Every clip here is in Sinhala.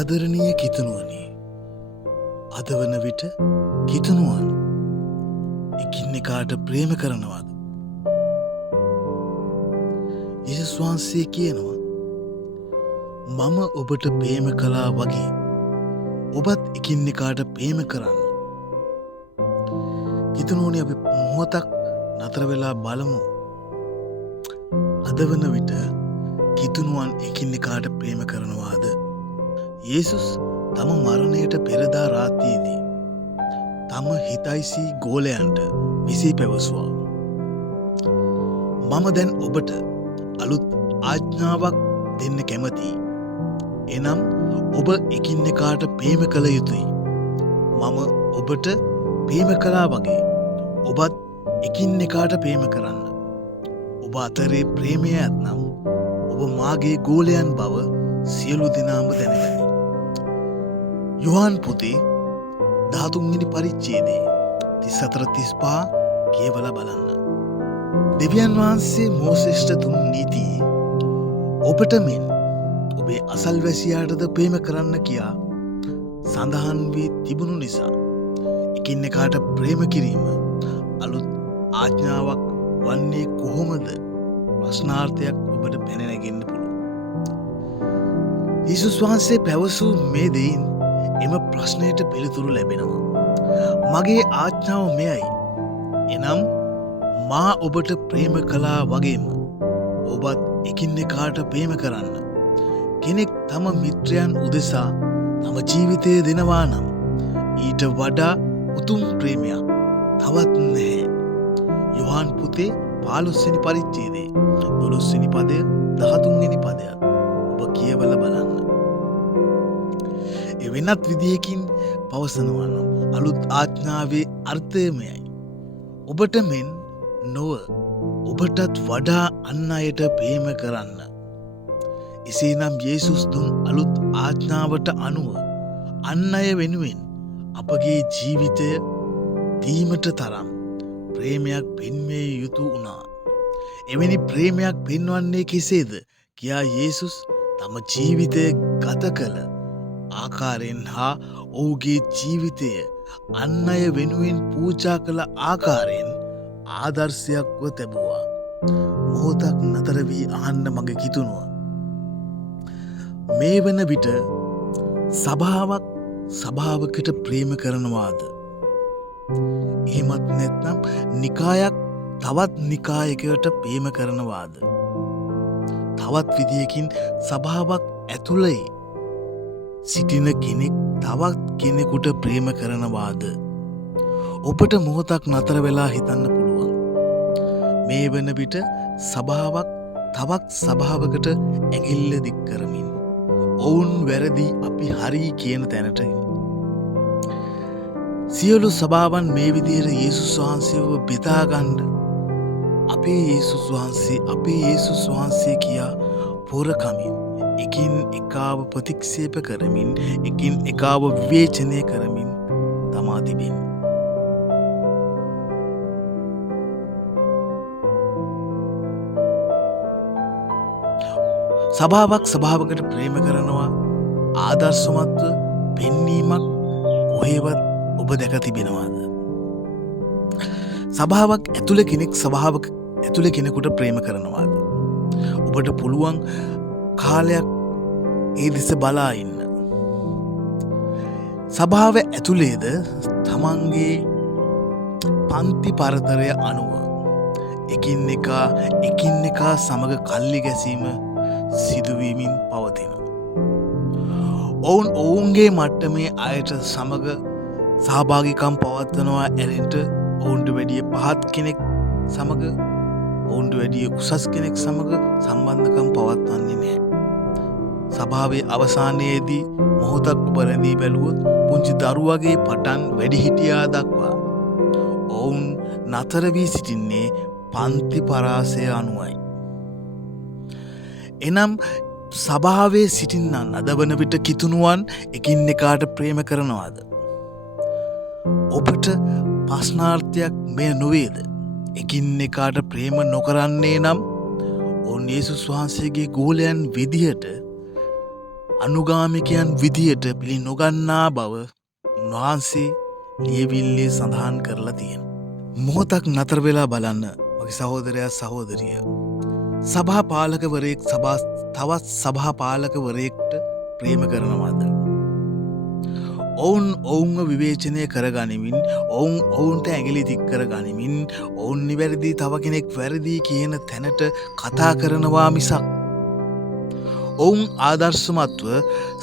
ආදරණීය කිතුනුවනි, අද වන විට කිතුනුවන් එකිනෙකාට ප්‍රේම කරනවාද? යේසුස් වහන්සේ කියනවා, මම ඔබට ප්‍රේම කළා වගේ ඔබත් එකිනෙකාට ප්‍රේම කරන්න. කිතුනුවනි, අපි මොහොතක් නතර වෙලා බලමු. අද වන විට කිතුනුවන් එකිනෙකාට ප්‍රේම කරනවාද? යේසුස් තම මරණයට පෙරදා රාත්‍රියේදී තම හිතයිසී ගෝලයන්ට විසී පැවසුවා. මම දැන් ඔබට අලුත් ආඥාවක් දෙන්න කැමතියි. එනම් ඔබ එකිනෙකාට ප්‍රේම කළ යුතුයි. මම ඔබට ප්‍රේම කළා වගේ ඔබත් එකිනෙකාට ප්‍රේම කරන්න. ඔබ අතරේ ප්‍රේමය ඇත්නම් ඔබ මාගේ ගෝලයන් බව සියලු දෙනාම දැනගනි. යොහාන් පොතේ 13 වෙනි පරිච්ඡේදයේ 34-35 කියවලා බලන්න. දෙවියන් වහන්සේ මෝසෙස්ට දුන් නීතියේ ඔබට මෙන් ඔබේ අසල්වැසියාටද ප්‍රේම කරන්න කියා සඳහන් වී තිබුණු නිසා එකිනෙකාට ප්‍රේම කිරීම අලුත් ආඥාවක් වන්නේ කොහොමද? ප්‍රශ්නාර්ථයක් ඔබට පැනනැගෙන්න පුළුවන්. යේසුස් වහන්සේ පැවසූ මේ දෙයින් එම ප්‍රශ්නයට පිළිතුරු ලැබෙනවා. මගේ ආඥාව මෙයයි. එනම් මා ඔබට ප්‍රේම කළා වගේම ඔබත් එකිනෙකාට ප්‍රේම කරන්න. කෙනෙක් තම මිත්‍රයන් උදෙසා තම ජීවිතය දෙනවා නම් ඊට වඩා උතුම් ප්‍රේමයක් තවත් නැහැ. යොහාන් පොතේ 15 වෙනි පරිච්ඡේදයේ 12 වෙනි පදය 13 වෙනි පදයත් ඔබ කියවලා බලන්න. වෙනත් විදියකින් පවසනවා නම් අලුත් ආඥාවේ අර්ථය මෙයයි. ඔබට මෙන් නොව ඔබටත් වඩා අන් අයට ප්‍රේම කරන්න. එසේනම් යේසුස් දුන් අලුත් ආඥාවට අනුව අන් අය වෙනුවෙන් අපගේ ජීවිතය දීමට තරම් ප්‍රේමයක් පෙන්විය යුතු වුණා. එවැනි ප්‍රේමයක් පෙන්වන්නේ කෙසේද කියා යේසුස් තම ජීවිතය ගත කළ ආකාරයෙන් හා ඔහුගේ ජීවිතය අන් අය වෙනුවෙන් පූජා කළ ආකාරයෙන් ආදර්ශයක්ව තැබුවා. මොහොතක් නතර වී අහන්න මගේ කිතුනුව. මේ වන විට සභාවක් සභාවකට ප්‍රේම කරනවාද? එහෙමත් නැත්නම් නිකායක් තවත් නිකායකට ප්‍රේම කරනවාද? තවත් විදියකින් සභාවක් ඇතුළේ සිටින කෙනෙක් තවත් කෙනෙකුට ප්‍රේම කරනවාද? ඔබට මොහොතක් නතර වෙලා හිතන්න පුළුවන්. මේ වන විට සභාවක් තවත් සභාවකට ඇඟිල්ල දික් කරමින් ඔවුන් වැරදි අපි හරි කියන තැනට සියලු සභාවන් මේ විදිහට යේසුස් වහන්සේව බෙදාගන්න අපේ යේසුස් වහන්සේ කියා පොරකමින් එකින් එකාව ප්‍රතික්ෂේප කරමින් එකින් එකාව විවේචනය කරමින් තමා තිබෙන්නේ. සභාවක් සභාවකට ප්‍රේම කරනවා ආදර්ශමත්ව පෙන්වීමක් කොහෙවත් ඔබ දැක තිබෙනවාද? සභාවක් ඇතුළේ කෙනෙක් සභාවක ඇතුළේ කෙනෙකුට ප්‍රේම කරනවාද? ඔබට පුළුවන් කාලයක් ඒ දෙස බලා ඉන්න. සභාව ඇතුළේද තමන්ගේ පන්ති පරතරය අනුව එකින් එකා සමග කල්ලි ගැසීම සිදුවීමින් පවතින. ඔවුන් ඔවුන්ගේ මට්ටමේ අයට සමග සහභාගිකම් පවත්වනවා ඇරෙන්ට ඔවුන්ට වැඩිය පහත් කෙනෙක් සමග ඔවුන්ට වැඩිය උසස් කෙනෙක් සමග සම්බන්ධකම් පවත්වන්නේ නැහැ. සභාවේ අවසානයේදී මොහොතක් ඔබ රැඳී බැලුවොත් පුංචි දරුවගේ පටන් වැඩිහිටියා දක්වා ඔවුන් නතර වී සිටින්නේ පන්ති පරාසය අනුවයි. එනම් සභාවේ සිටින්නන් අද වන විට කිතුනුවන් එකින් එකාට ප්‍රේම කරනවාද? ඔබට ප්‍රශ්නාර්ථයක් මෙය නොවේද? එකින් එකාට ප්‍රේම නොකරන්නේ නම් ඔවුන් යේසුස් වහන්සේගේ ගෝලයන් විදිහට අනුගාමිකයන් විදිහට පිළි නොගන්නා බව උන්වහන්සේ ලියවිල්ලේ සඳහන් කරලා තියෙන. මොහොතක් නතර වෙලා බලන්න මගේ සහෝදරයා සහෝදරිය. සභා පාලකවරයෙක් තවත් සභා පාලකවරයෙක්ට ප්‍රේම කරනවාද? ඔවුන් ඔවුන්ව විවේචනය කරගනිමින් ඔවුන්ට ඇගිලි දික් කරගනිමින් ඔවුන් නිවැරදි තව කෙනෙක් වැරදි කියන තැනට කතා කරනවා මිසක් ඔවුන් ආදර්ශමත්ව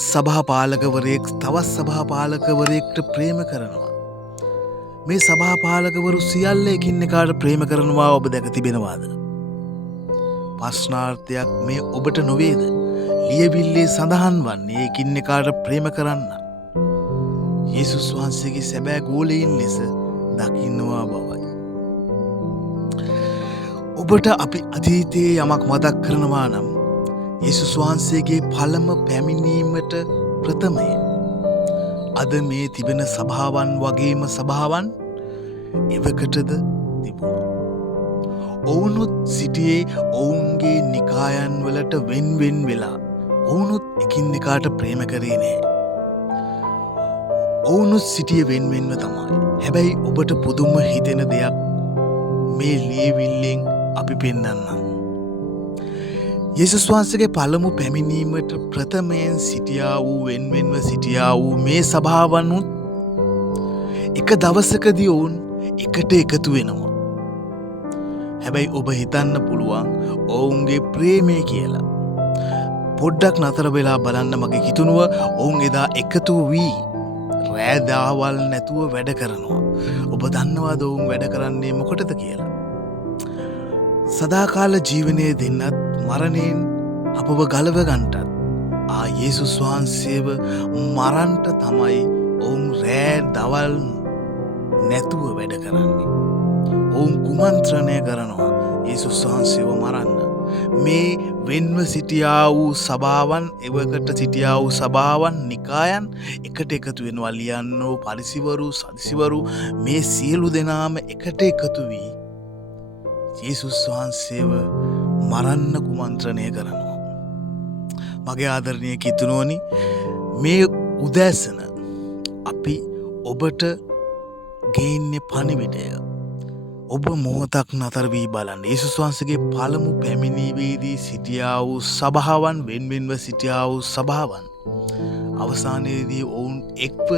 සභාපාලකවරයෙක් තවත් සභාපාලකවරයෙක්ට ප්‍රේම කරනවා. මේ සභාපාලකවරු සියල්ල එකින් එකාට ප්‍රේම කරනවා ඔබ දැක තිබෙනවාද? ප්‍රශ්නාර්ථයක් මේ ඔබට නොවේද? ලියවිල්ලේ සඳහන් වන්නේ එකින් එකාට ප්‍රේම කරන්න යේසුස් වහන්සේගේ සැබෑ ගෝලයින් ලෙස දකින්නවා බවයි. ඔබට අපි අතීතයේ යමක් මතක් කරනවා නම් යේසුස් වහන්සේගේ පළම පැමිණීමට ප්‍රථමයෙන් අද මේ තිබෙන සභාවන් වගේම සභාවන් එවකටද තිබුණා. ඔවුනුත් සිටියේ ඔවුන්ගේ නිකායන් වලට වෙන්වෙන් වෙලා ඔවුනුත් එකින් එකාට ප්‍රේම කරේ නෑ. ඔවුනුත් සිටිය වෙන්වෙන්ව තමයි. හැබැයි ඔබට පුදුම හිතෙන දෙයක් මේ ලියවිල්ලෙන් අපි පෙන්නන්නම්. යේසුස් වහන්සේගේ පළමු පැමිණීමට ප්‍රථමයෙන් සිටියා වූ වෙන්වෙන්ව සිටියා වූ මේ සභාවනුත් එක දවසකදී ඔවුන් එකට එකතු වෙනවා. හැබැයි ඔබ හිතන්න පුළුවන් ඔවුන්ගේ ප්‍රේමය කියලා. පොඩ්ඩක් නතර වෙලා බලන්න මගේ හිතුනුව ඔවුන් එදා එකතු වී රෑදාවල් නැතුව වැඩ කරනවා. ඔබ දන්නවාද ඔවුන් වැඩ කරන්නේ මොකටද කියලා? සදාකාල ජීවනය දෙන්නත් මරණයෙන් අපව ගලව ගන්ටත් යේසුස් වහන්සේව මරන්ට තමයි ඔවුන් රෑ දවල් නැතුව වැඩ කරන්නේ. ඔවුන් කුමන්ත්‍රණය කරනවා යේසුස් වහන්සේව මරන්න. මේ වෙන්ව සිටියා වූ සභාවන් එවකට සිටියා වූ සභාවන් නිකායන් එකට එකතු වෙනවා. ලියන්නෝ පරිසිවරු සදිසිවරු මේ සියලු දෙනාම එකට එකතු වී යේසුස් වහන්සේව මරන්න කුමන්ත්‍රණය කරනවා. මගේ ආදරණීය කිතුණුවනි, මේ උදෑසන අපි ඔබට ගේන්නේ පණිවිඩය. ඔබ මොහොතක් නතර වී බලන්න. යේසුස් වහන්සේගේ පළමු පැමිණීමේදී සිටියා වූ සභාවන් වෙන්වෙන්ව සිටියා වූ සභාවන් අවසානයේදී ඔවුන් එක්ව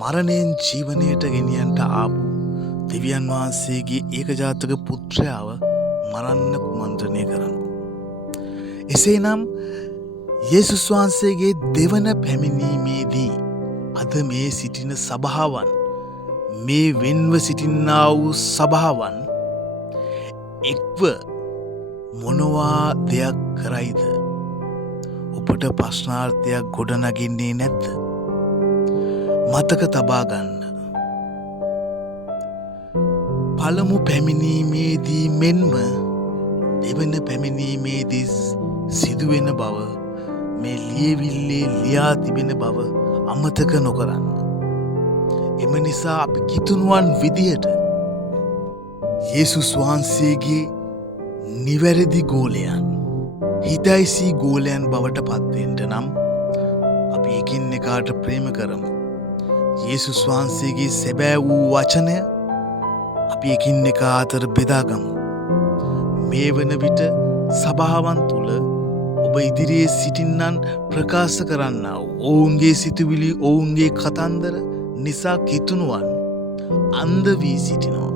මරණයෙන් ජීවනයට ගෙනියන්නට ආපු දෙවියන් වහන්සේගේ ඒකජාතක පුත්‍රයාව මරන්න කුමන්ත්‍රණය කරනවා. එසේනම් යේසුස් වහන්සේගේ දෙවන පැමිණීමේදී අද මේ සිටින සභාවන් මේ වෙන්ව සිටින්නා වූ සභාවන් එක්ව මොනවා දෙයක් කරයිද? ඔබට ප්‍රශ්නාර්ථයක් ගොඩනගින්නේ නැද්ද? මතක තබා ගන්න. පළමු පැමිණීමේදී මෙන්ම දෙවන පැමිණීමේදී සිදුවෙන බව මේ ලියවිල්ලේ ලියා තිබෙන බව අමතක නොකරන්න. එම නිසා අපි කිතුණුවන් විදිහට යේසුස් වහන්සේගේ නිවැරදි ගෝලයන් හිතයිසී ගෝලයන් බවට පත්වෙන්ට නම් අපි එකින් එකාට ප්‍රේම කරමු. යේසුස් වහන්සේගේ සැබෑ වූ වචනය අපි එකින් එක අතර බෙදාගමු. මේ වන විට සභාවන් තුළ ඔබ ඉදිරියේ සිටින්නන් ප්‍රකාශ කරන්නා ඔවුන්ගේ සිතුවිලි ඔවුන්ගේ කතන්දර නිසා කිතුණුවන් අන්ධ වී සිටිනවා.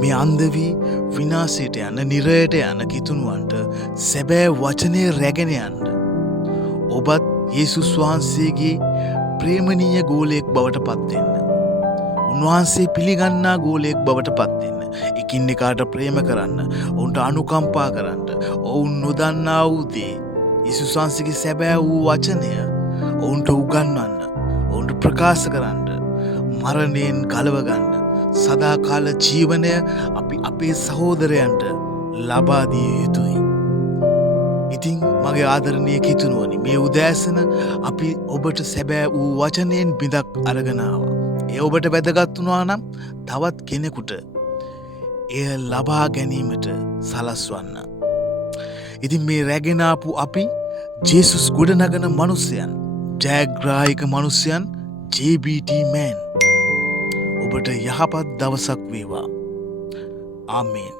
මේ අන්ධ වී විනාශයට යන නිරයට යන කිතුණුවන්ට සැබෑ වචනය රැගෙන යන්න ඔබත් යේසුස් වහන්සේගේ ප්‍රේමණීය ගෝලයෙක් බවට පත්වෙන්න. උන්වහන්සේ පිළිගන්නා ගෝලයෙක් බවට පත්වෙන්න. එකින් එකාට ප්‍රේම කරන්න, ඔවුන්ට අනුකම්පා කරන්න, ඔවුන් නොදන්නා වූ දේ යේසුස් වහන්සේගේ සැබෑ වූ වචනය ඔවුන්ට උගන්වන්න, ඔවුන්ට ප්‍රකාශ කරන්න, මරණයෙන් ගලවගන්න සදාකාල ජීවනය අපි අපේ සහෝදරයන්ට ලබා දිය යුතුයි. ඉතින් මගේ ආදරණීය කිතුණුවනි, මේ උදෑසන අපි ඔබට සැබෑ වූ වචනයෙන් බිඳක් අරගෙන ආවා. එය ඔබට වැදගත් වුණා නම් තවත් කෙනෙකුට එය ලබා ගැනීමට සලස්වන්න. ඉතින් මේ රැගෙනාපු අපි ජේසුස් ගොඩනගන මනුස්සයන්, ජයග්‍රාහික මනුස්සයන්, JBT Man. ඔබට යහපත් දවසක් වේවා. ආමේන්.